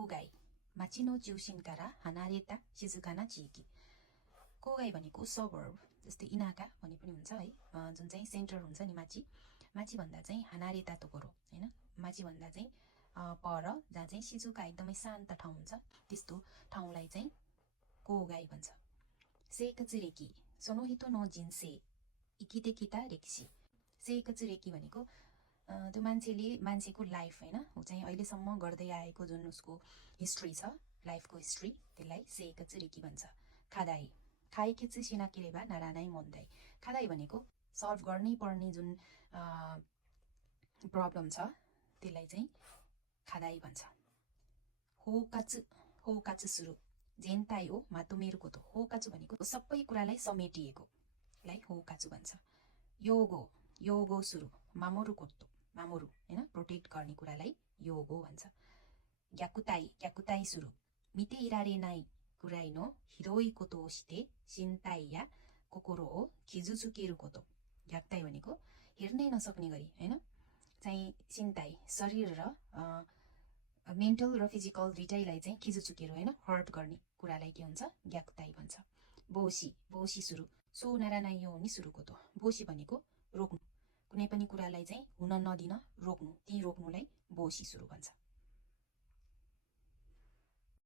कोगाई माचिनो चिउसिनकारा हानारेता शिजुकाना चिकी। कोगाई भनेको सबर्ब, जस्तै इनाका भने पनि हुन्छ है, जुन चाहिँ सेन्टर हुन्छ नि माची। माची भन्दा चाहिँ हानारेता तोकोरो हैन, माची भन्दा चाहिँ पर, जहाँ चाहिँ शिजुका एकदमै शान्त ठाउँ हुन्छ, त्यस्तो ठाउँलाई चाहिँ कोगाई भन्छ। सेइकत्सुरेकी सोनो हितो नो जिन्से इकिते किता रेकिसी। सेइकत्सुरेकी भनेको त्यो मान्छेको लाइफ हैन, ऊ चाहिँ अहिलेसम्म गर्दै आएको जुन उसको हिस्ट्री छ, लाइफको हिस्ट्री, त्यसलाई सेइकत्सुरेकी भन्छ। खादाई खाइकेत्सु शिनाकेरेबा नारानाइ मोन्दाई। खादाई भनेको सल्भ गर्नै पर्ने जुन प्रब्लम छ, त्यसलाई चाहिँ खादाई भन्छ। होकाचु सुरु जेन्ताई ओ मातोमेरु कोतो। होकाचु भनेको सबै कुरालाई समेटिएकोलाई होकाचु भन्छ। योगो सुरु मामोरु कोतो, मामोरु हैन, प्रोटेक्ट गर्ने कुरालाई योगो भन्छ। ग्याकुताई सुरु मिते इरारेनाइ कुराइ नो हिरोइ कोतो ओ शिते शिन्ताइ या कोकोरो ओ किजुचुकेरु कोतो। ग्याकुताई भनेको हेर्नै नसक्ने गरी हैन, चाहिँ शिन्ताइ शरीर र मेन्टल र फिजिकल दुइटैलाई चाहिँ किजुचुकेरु हैन, हर्ट गर्ने कुरालाई के हुन्छ, ग्याकुताई भन्छ। बोसी सुरु सो नारानाइ यो नि सुरु कोतो। बोसी भनेको रोक्नु, कुनै पनि कुरालाई चाहिँ हुन नदिन रोक्नु, ती रोक्नुलाई बोसी सुरु भन्छ।